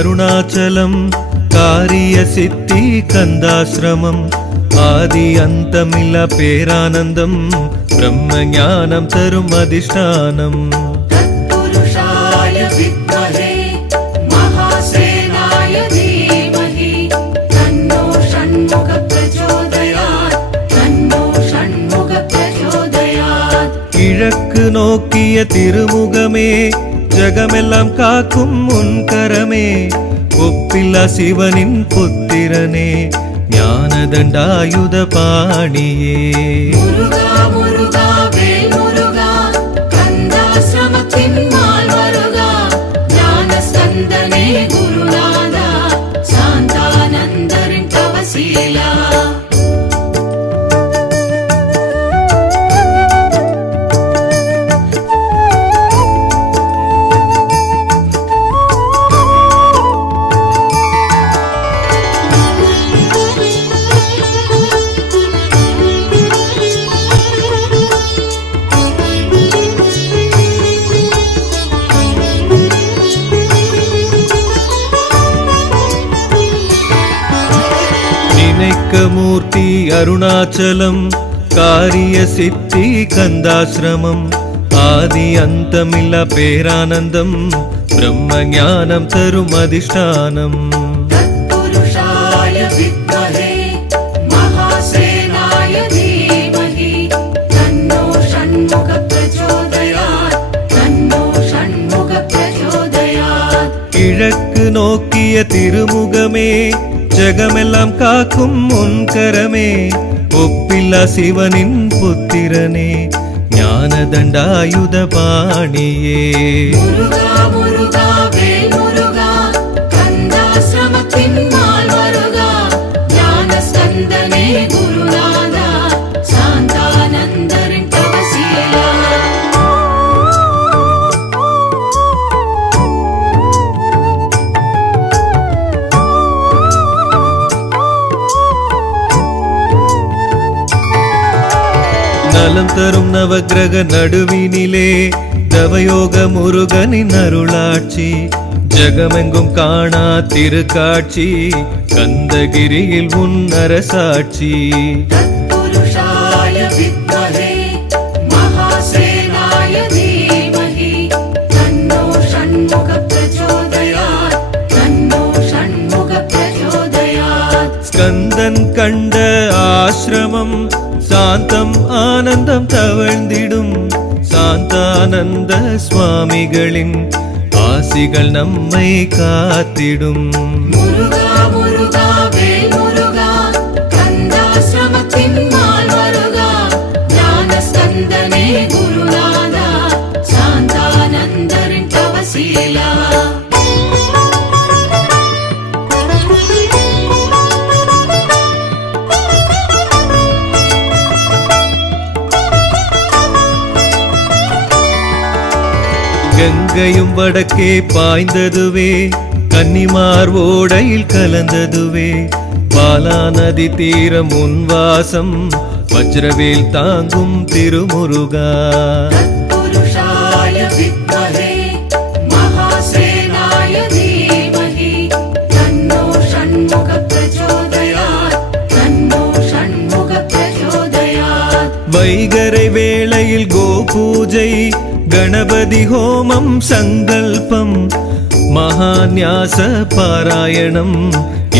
அருணாச்சலம் காரிய சித்தி கந்தாசிரமம் ஆதி அந்தமில்ல பேரானந்தம் பிரம்ம ஞானம் தரும் அதிஷ்டானம். நோக்கிய திருமுகமே ஜகமெல்லாம் காக்கும் முன்கரமே ஒப்பில்லா சிவனின் புத்திரனே ஞானதண்டாயுத பாணியே. முருகா முருகா லிங்கமூர்த்தி அருணாச்சலம் காரிய சித்தி கந்தாசிரமம் ஆதி அந்தமில்ல பேரானந்தம் பிரம்ம ஞானம் தரும் அதிஷ்டானம். நோக்கிய திருமுகமே ஜெகமெல்லாம் காக்கும் முன்கரமே ஒப்பில்லா சிவனின் புத்திரனே. ஞானதண்டாயுத பாணியே. நலம் தரும் நவகிரக நடுவினிலே தவயோக முருகனின் அருளாட்சி. ஜகமெங்கும் காணா திருக்காட்சி கந்தகிரியில் உன் அரசாட்சி. கண்ட ஆசிரமம் சாந்தம் ஆனந்தம் தவழ்ந்திடும் சாந்தானந்த சுவாமிகளின் ஆசிகள் நம்மை காத்திடும். முருகா முருகா வேல் முருகா கந்தாசிரமத்தின் மால் வருகா ஞானஸ்கந்தனே குருநாதா கங்கையும் வடக்கே பாய்ந்ததுவே கன்னிமார் ஓடையில் கலந்ததுவே. பாலா நதி தீரம் உன்வாசம் வஜ்ரவேல் தாங்கும் திருமுருகா. வைகரை வேளையில் கோபூஜை கணபதி ஹோமம் சங்கல்பம் மகாநியாச பாராயணம்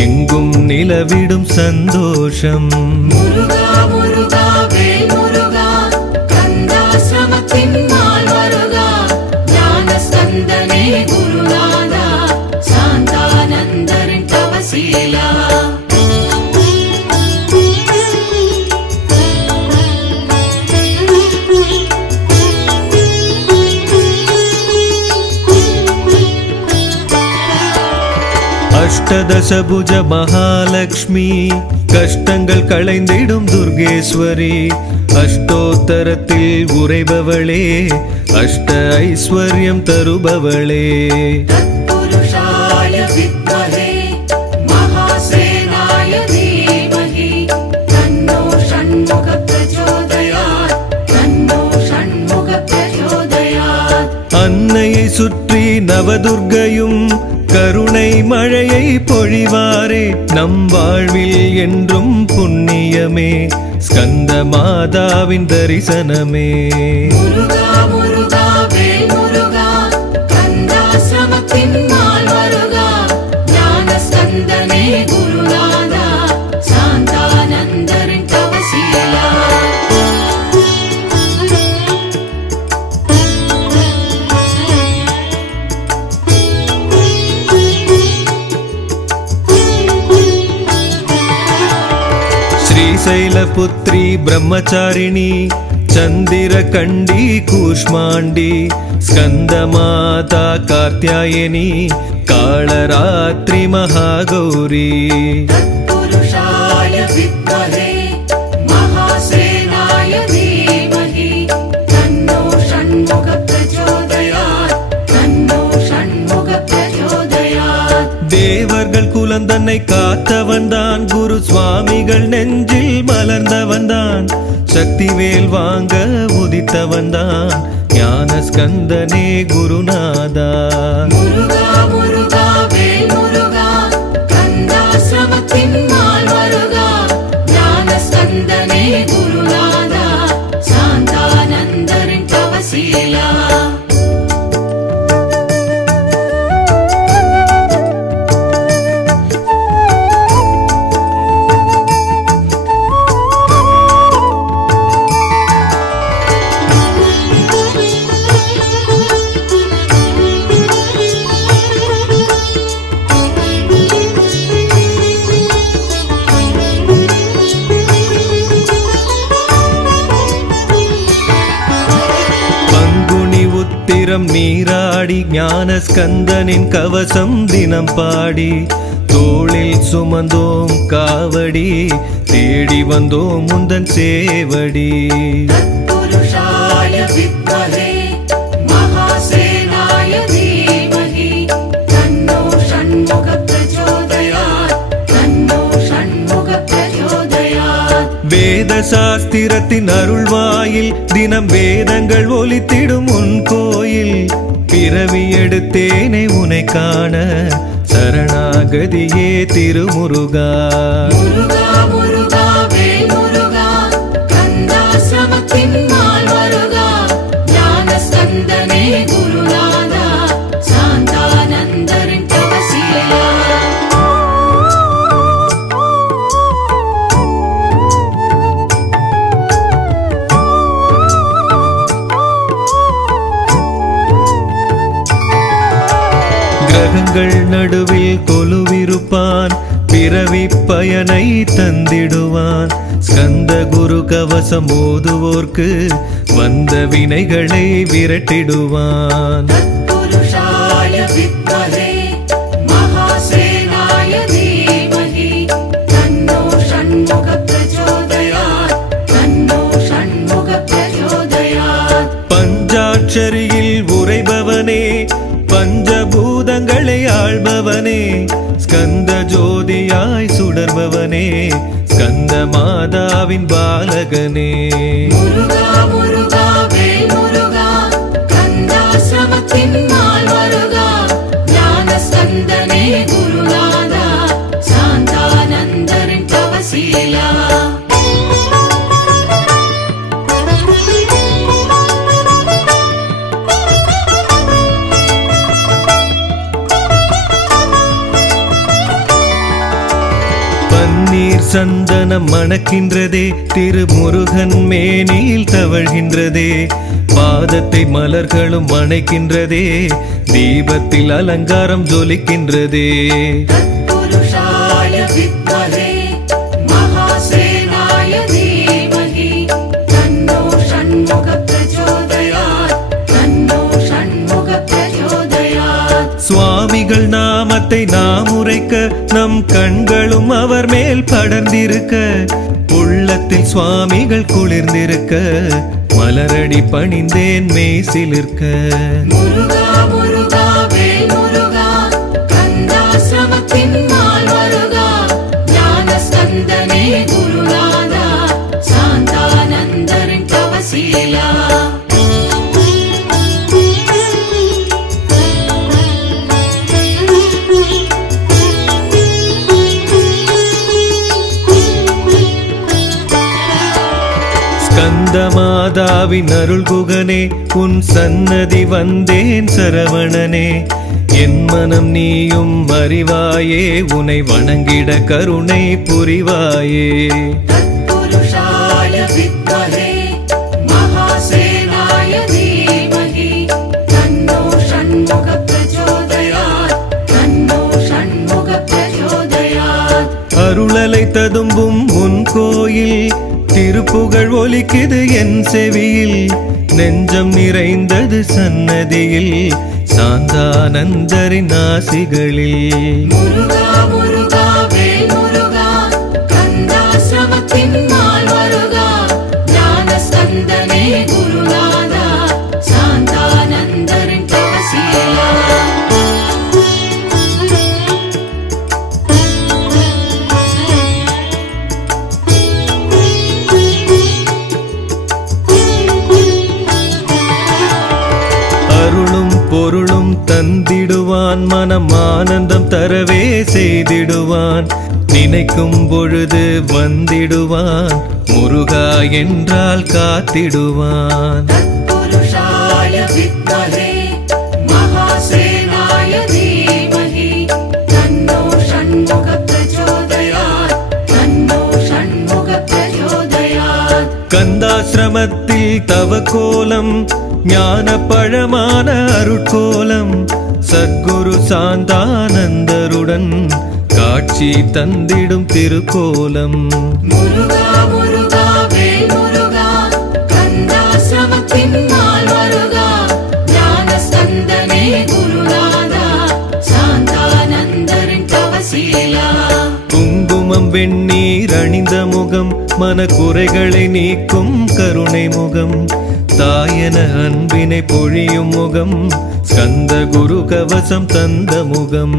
எங்கும் நிலவிடும் சந்தோஷம் முருகா முருகா வேல் முருகா கந்தாசிரமத்தின் அஷ்டதசபுஜ மகாலட்சுமி கஷ்டங்கள் களைந்திடும் துர்கேஸ்வரி. அஷ்டோத்தரத்தில் உரைபவளே அஷ்ட ஐஸ்வர்யம் தருபவளே. அன்னையை சுற்றி நவதுர்கையும் கருணை மழையை பொழிவாரே நம் வாழ்வில் என்றும் புண்ணியமே. ஸ்கந்த மாதாவின் தரிசனமே. महासेनाय धीमहि तन्नो षण्मुख प्रचोदयात् तन्नो षण्मुख प्रचोदयात् தேவர்கள் குலந்தன்னை காத்தவன்தான் குரு சுவாமிகள் நெஞ்சில் மலர்ந்தவன்தான். சக்திவேல் வாங்க உதித்தவன்தான். ஞான ஸ்கந்தனே குருநாதா. முருகா முருகா ஆடி ஞான ஸ்கந்தனின் கவசம் தினம் பாடி. தோளில் சுமந்தோம் காவடி தேடி வந்தோம் முந்தன் சேவடி. வேத சாஸ்திரத்தின் அருள்வாயில் தினம் வேதங்கள் ஒலித்திடும் பிறவி எடுத்தேனே உனை காண சரணாகதியே திருமுருகா. பயனை தந்திடுவான். ஸ்கந்த குரு கவசம் ஓதுவோர்க்கு வந்த வினைகளை விரட்டிடுவான். ஸ்கந்த மாதாவின் பாலகனே முருகா முருகா வேல் முருகா சந்தனம் மணக்கின்றதே திருமுருகன் மேனியில் தவழ்கின்றதே. பாதத்தை மலர்களும் மணைக்கின்றதே தீபத்தில் அலங்காரம் ஜொலிக்கின்றதே. சுவாமிகள் நாமத்தை நாம் உரைக்க படர்ந்திருக்க உள்ளத்தில் சுவாமிகள் குளிர்ந்திருக்க மலரடி பணிந்தேன் மெய்சிலிருக்க. முருகா மாதாவின் அருள் குகனே உன் சன்னதி வந்தேன் சரவணனே. என் மனம் நீயும் அறிவாயே உனை வணங்கிட கருணை புரிவாயே. புகழ் ஒலிக்குது என் செவியில். நெஞ்சம் நிறைந்தது சன்னதியில். சாந்தானந்தரின் ஆசிகளில். முருகா நினைக்கும் பொழுது வந்திடுவான். முருகா என்றால் காத்திடுவான். கந்தாசிரமத்தில் தவக்கோலம் ஞான பழமான அருட்கோலம். சத்குரு சாந்தானந்தருடன் காட்சி தந்திடும் திருக்கோலம். குங்குமம் வெந்நீர் அணிந்த முகம் மனக்குறைகளை நீக்கும் கருணை முகம். தாயன அன்பினை பொழியும் முகம் ஸ்கந்த குரு கவசம் தந்த முகம்.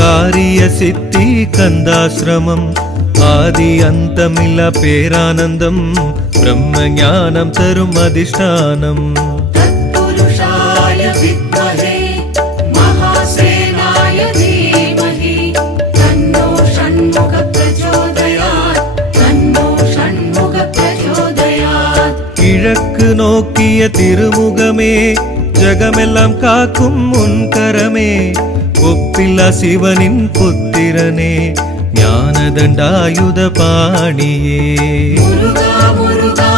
காரிய சித்தி கந்தாசிரமம். ஆதி அந்தமில்ல பேரானந்தம். பிரம்ம ஞானம் தரும் அதிஷ்டானம். கிழக்கு நோக்கிய திருமுகமே ஜகமெல்லாம் காக்கும் உன் ஒப்பில்லா சிவனின் புத்திரனே ஞானதண்டாயுத பாணியே. முருகா முருகா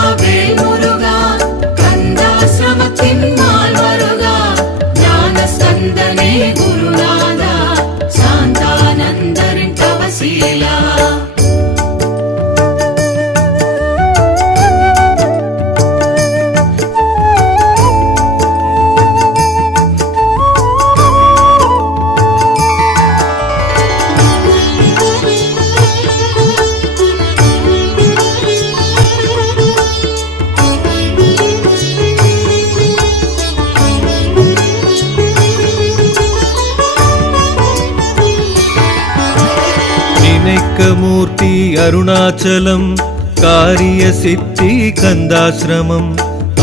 అరుణాచలం కార్య సిద్ధి కందాశ్రమం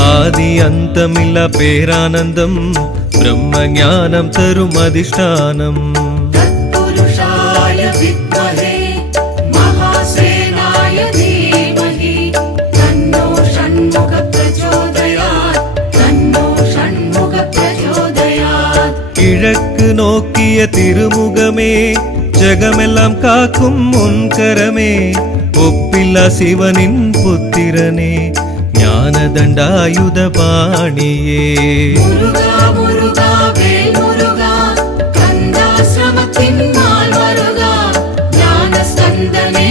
ఆది అంతమిల్ల పేరానందం బ్రహ్మ జ్ఞానం తరుమ అధిష్టానం கிழக்கு நோக்கிய திருமுகமே ஜகமெல்லாம் காக்கும் முன்கரமே ஒப்பில்லா சிவனின் புத்திரனே ஞான தண்டாயுத பாணியே. முருகா முருகா முருகா கந்தாசிரமத்தின் மால் வருகா ஞான ஸ்கந்தனே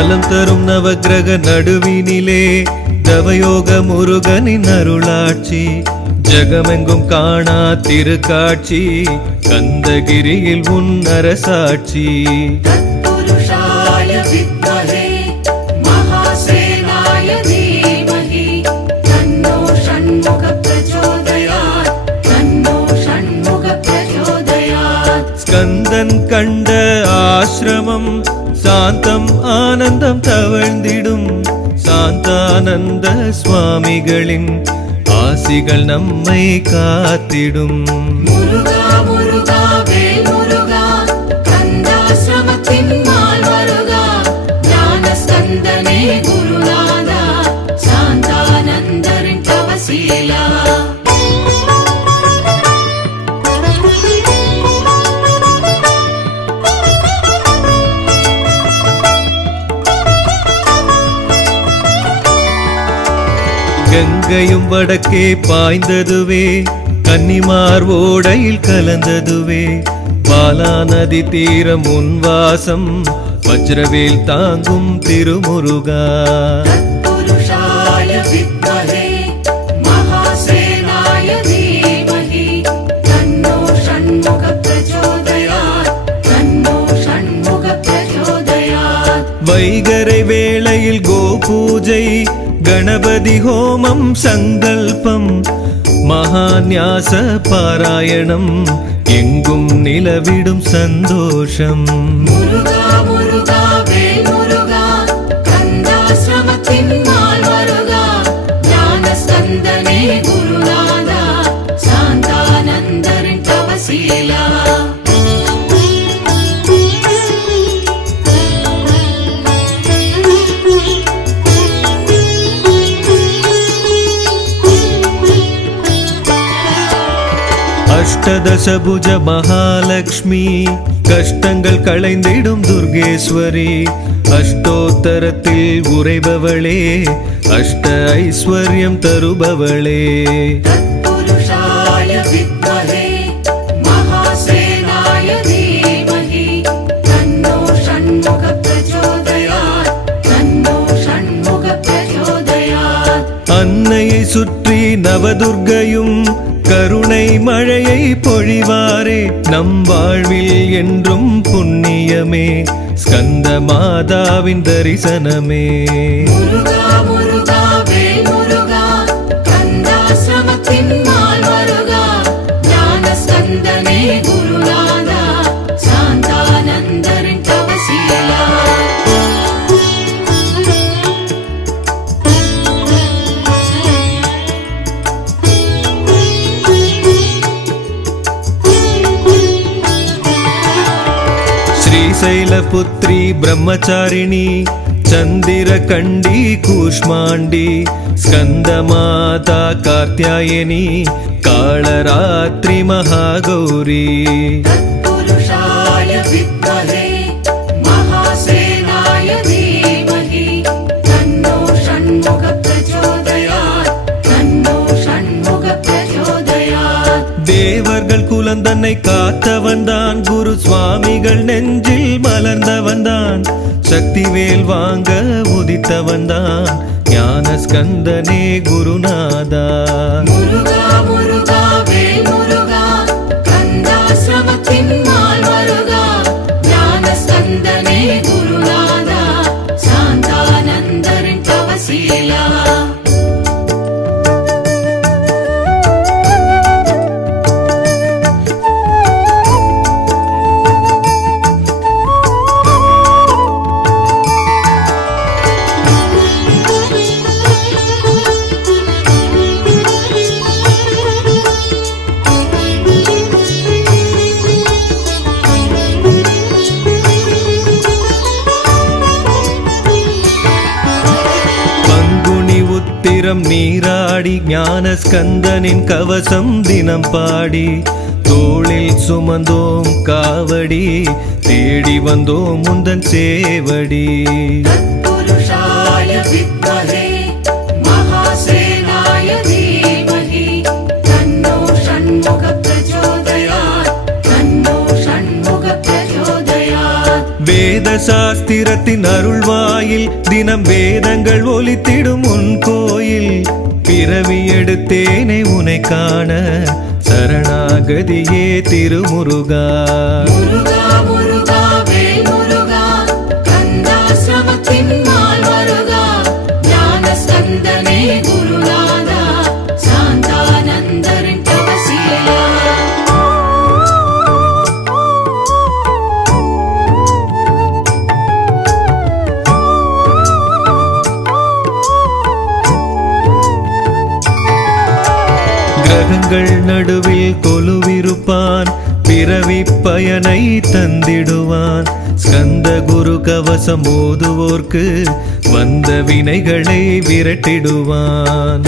நலம் தரும் நவகிரக நடுவினிலே தவயோக முருகனின் அருளாட்சி. ஜகமெங்கும் காணா திருக்காட்சி கந்தகிரியில் உன் அரசாட்சி. கண்ட ஆசிரமம் சாந்தம் ஆனந்தம் தவழ்ந்திடும் சாந்தானந்த சுவாமிகளின் ஆசிகள் நம்மை காத்திடும். முருகா முருகா வேல் முருகா கந்தாசிரமத்தின் மால் வருகா ஞான ஸ்கந்தனே கங்கையும் வடக்கே பாய்ந்ததுவே கன்னிமார் ஓடையில் கலந்ததுவே. பாலா நதி தீரம் உன்வாசம் வஜ்ரவேல் தாங்கும் திருமுருகா. வைகரை வேளையில் கோபூஜை கணபதி ஹோமம் சங்கல்பம் மகாநியாச பாராயணம் எங்கும் நிலவிடும் சந்தோஷம். முருகா அஷ்டதசபுஜ மகாலட்சுமி கஷ்டங்கள் களைந்திடும் துர்கேஸ்வரி. அஷ்டோத்தரத்தில் உரைபவளே அஷ்ட ஐஸ்வர்யம் தருபவளே. அன்னையை சுற்றி நவதுர்கையும் பொழிவாரே நம் வாழ்வில் என்றும் புண்ணியமே. ஸ்கந்த மாதாவின் தரிசனமே. శైలపుత్రి బ్రహ్మచారిణి చందిరకండి కూష్మాండి స్కందమాత కార్త్యాయని కాళరాత్రి మహాగౌరీ. தன்னை காத்தவன் தான். குரு சுவாமிகள் நெஞ்சில் மலர்ந்தவன் தான். சக்தி வேல் வாங்க உதித்தவன் தான். ஞான ஸ்கந்தனே குருநாதா கந்தனின் கவசம் தினம் பாடி தோளில் சுமந்தோம் காவடி தேடி வந்தோம் முந்தன் சேவடி. வேத சாஸ்திரத்தின் அருள்வாயில் தினம் வேதங்கள் ஒலித்திடும் உன் கோயில். பிறவி எடுத்தேனே உனை காண சரணாகதியே திருமுருகா. கிரகங்கள் நடுவில் கொலுவிருப்பான். பிறவி பயனை தந்திடுவான். ஸ்கந்த குரு கவசம் ஓதுவோர்க்கு வந்த வினைகளை விரட்டிடுவான்.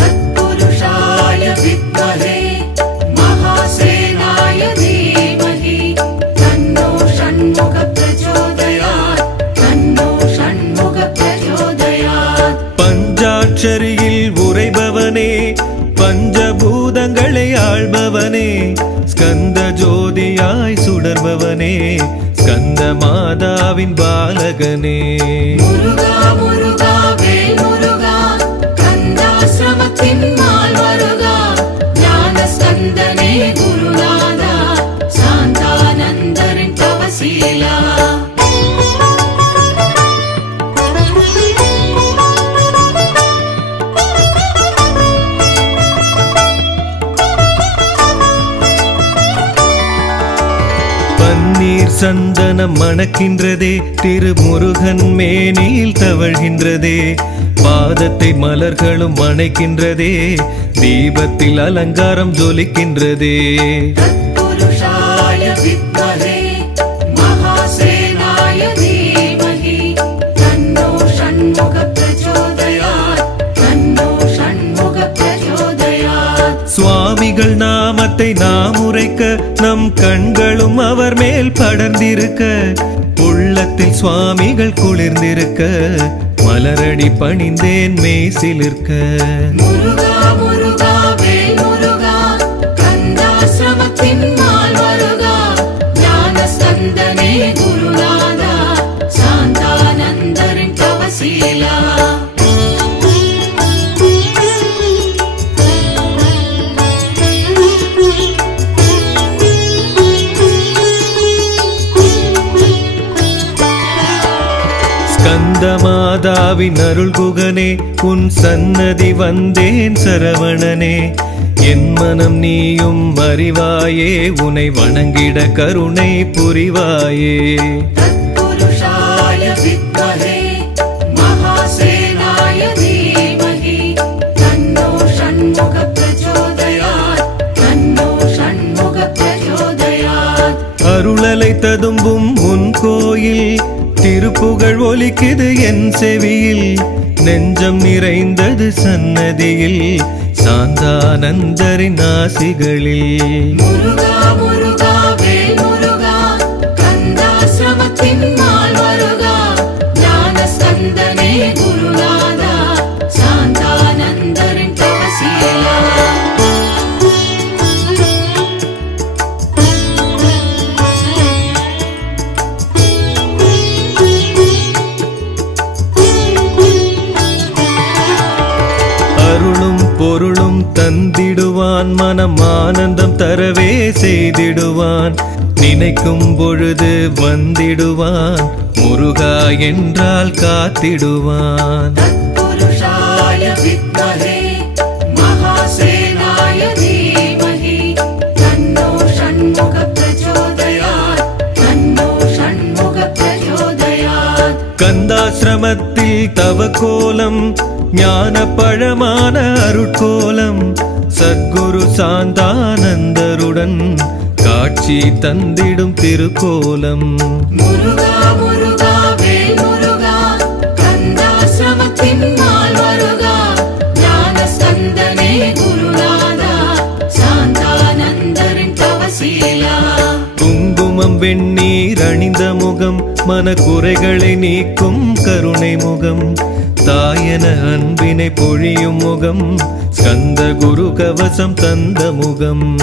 மாதாவின் பாலகனே. முருகா முருகா சந்தனம் மணக்கின்றதே திருமுருகன் மேனியில் தவழ்கின்றதே. பாதத்தை மலர்களும் மணைக்கின்றதே தீபத்தில் அலங்காரம் ஜொலிக்கின்றதே. நாம் உரைக்க நம் கண்களும் அவர் மேல் படர்ந்திருக்க உள்ளத்தில் சுவாமிகள் குளிர்ந்திருக்க மலரடி பணிந்தேன் மெய்சிலிருக்க முருகா முருகா அமுத மாதாவின் அருள் குகனே உன் சன்னதி வந்தேன் சரவணனே. என் மனம் நீயும் அறிவாயே உனை வணங்கிட கருணை புரிவாயே. அருளலை ததும்பும் உன் கோயில் திருப்புகழ் ஒலிக்குது என் செவியில். நெஞ்சம் நிறைந்தது சன்னதியில். சாந்தானந்தரின் ஆசிகளில். முருகா தந்திடுவான் மனம் ஆனந்தம் தரவே செய்திடுவான். நினைக்கும் பொழுது வந்திடுவான் முருகா என்றால் காத்திடுவான். கந்தாசிரமத்தில் தவ கோலம் ஞான பழமான அருட்கோலம். சத்குரு சாந்தானந்தருடன் காட்சி தந்திடும் திருக்கோலம். முருகா முருகா வேல் முருகா கந்தாசிரமத்தின் குங்குமம் வெந்நீர் நீரணிந்த முகம் மனக்குறைகளை நீக்கும் கருணை முகம். தாயன அன்பினை பொழியும் முகம் ஸ்கந்த குரு கவசம் தந்த முகம்.